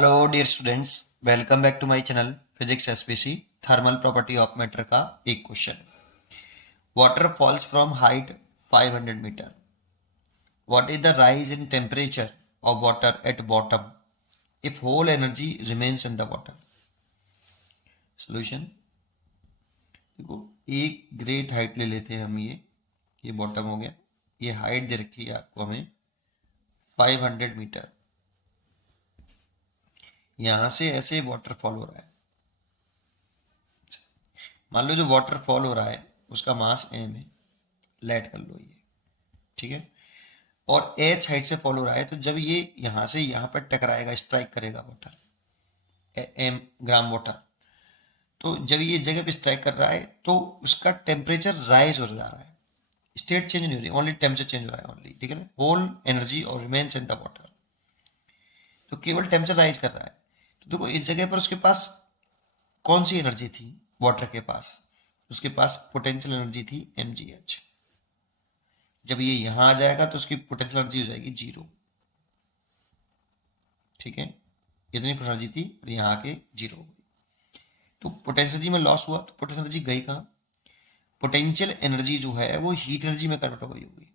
Hello dear students, welcome back to my channel physics SPC. Thermal property of matter का एक question. Water falls from height 500 metre. What is the rise in temperature of water at bottom if whole energy remains in the water. Solution देखो, एक great height ले लेते हैं हम। ये bottom हो गया। ये हाइट दे रखी है आपको हमें 500 मीटर। यहां से ऐसे वाटरफॉल हो रहा है। मान लो जो वाटरफॉल हो रहा है उसका मास m है। लेट कर लो ये, ठीक है। और एच हाइट से फॉल हो रहा है, तो जब ये यहां से यहां पर टकराएगा, स्ट्राइक करेगा वाटर, एम ग्राम वाटर, तो जब ये जगह पे स्ट्राइक कर रहा है तो उसका टेम्परेचर राइज हो जा रहा है। स्टेट चेंज नहीं हो रही, ओनली टेम्परेचर चेंज हो रहा है ओनली, ठीक है ना। होल एनर्जी और रिमेन्स इन द वाटर, तो केवल टेम्परेचर राइज कर रहा है। तो देखो इस जगह पर उसके पास कौन सी एनर्जी थी वाटर के पास? उसके पास पोटेंशियल एनर्जी थी mgh। जब ये यहां आ जाएगा तो उसकी पोटेंशियल एनर्जी हो जाएगी 0, ठीक है। इतनी पोटेंशियल एनर्जी थी और यहाँ आके 0 हो गई, तो पोटेंशियल एनर्जी में लॉस हुआ। तो पोटेंशियल एनर्जी गई कहाँ? पोटेंशियल एनर्जी जो है वो हीट एनर्जी में कन्वर्ट हो गई होगी,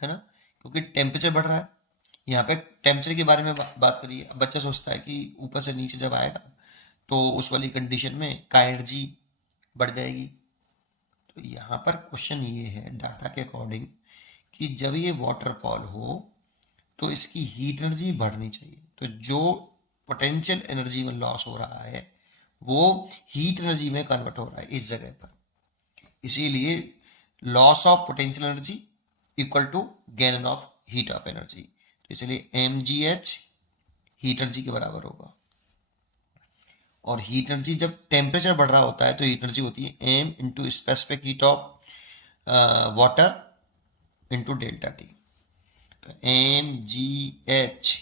है ना, क्योंकि टेम्परेचर बढ़ रहा है। यहाँ पे टेम्परेचर के बारे में बात करिए। अब बच्चा सोचता है कि ऊपर से नीचे जब आएगा तो उस वाली कंडीशन में का एनर्जी बढ़ जाएगी। तो यहाँ पर क्वेश्चन ये है डाटा के अकॉर्डिंग कि जब ये वाटरफॉल हो तो इसकी हीट एनर्जी बढ़नी चाहिए। तो जो पोटेंशियल एनर्जी में लॉस हो रहा है वो हीट एनर्जी में कन्वर्ट हो रहा है इस जगह पर। इसीलिए loss of potential energy equal to gain of heat of energy. तो इसलिए mgh हीट एनर्जी के बराबर होगा। और हीट एनर्जी जब टेम्परेचर बढ़ रहा होता है तो हीट एनर्जी होती है m into specific heat of water into delta T. तो mgh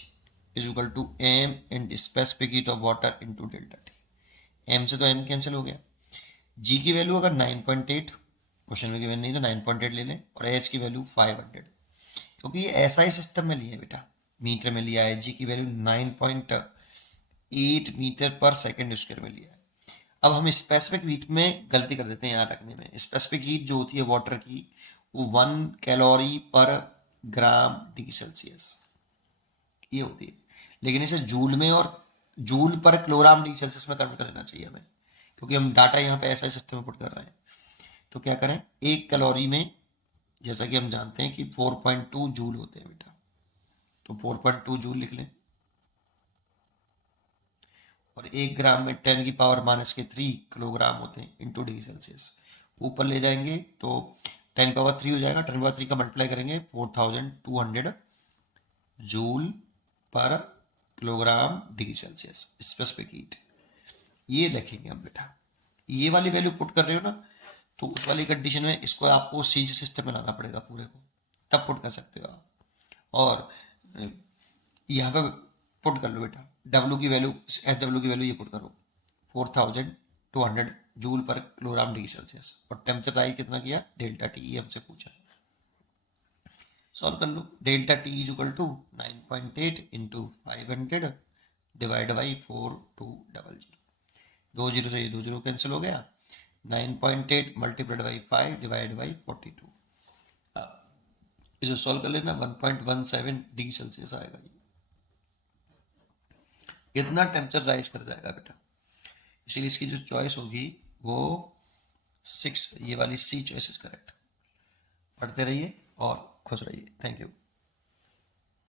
is equal to m in specific heat of water into delta T. m से तो m कैंसिल हो गया। g की वैल्यू अगर 9.8 क्वेश्चन में गिवन नहीं तो 9.8 ले लें, और h की वैल्यू 500, क्योंकि ये एसआई सिस्टम में लिया है बेटा, मीटर में लिया है। g की वैल्यू 9.8 मीटर पर सेकेंड स्क्वायर में लिया है। अब हम स्पेसिफिक हीट में गलती कर देते हैं यहाँ रखने में। स्पेसिफिक हीट जो होती है वाटर की वो 1 कैलोरी पर ग्राम डिग्री सेल्सियस ये होती है, लेकिन इसे जूल में और जूल पर किलोग्राम डिग्री सेल्सियस में कन्वर्ट कर लेना चाहिए हमें, क्योंकि हम डाटा यहाँ पे ऐसा सिस्टम में पुट कर रहे हैं। तो क्या करें, एक कैलोरी में जैसा कि हम जानते हैं कि 4.2 जूल होते हैं बेटा, तो 4.2 जूल लिख लें। और 1 ग्राम में 10⁻³ किलोग्राम होते हैं इंटू डिग्री सेल्सियस। ऊपर ले जाएंगे तो 10⁻³ हो जाएगा। 10⁻³ का मल्टीप्लाई करेंगे 4200 जूल पर kilogram degree Celsius specific heat. ये लिखेंगे हम बेटा। ये वाली वैल्यू पुट कर रहे हो ना, तो उस वाली कंडीशन में इसको आपको सीजी सिस्टम में लाना पड़ेगा पूरे को, तब पुट कर सकते हो आप। और यहाँ पे पुट कर लो बेटा डब्ल्यू की वैल्यू, एस डब्ल्यू की वैल्यू ये पुट करो 4200 जूल पर किलोग्राम डिग्री सेल्सियस। और टेम्परेचर राइज कितना किया, डेल्टा टी, ये हमसे पूछा। सॉल्व कर लो। Delta T is equal to 9.8 into 500 divide by 4200। 2 zero से ये 2 जीरो कैंसिल हो गया। 9.8 मल्टीप्लाइड बाई 5 डिवाइड बाई 42। इसे सॉल्व कर लेना, 1.17 डिग्री सेल्सियस आएगा। ये इतना टेम्परेचर राइज कर जाएगा बेटा। इसीलिए इसकी जो चॉइस होगी वो 6, ये वाली सी चॉइस इज करेक्ट। पढ़ते रहिए और खुश रहिए। Thank you.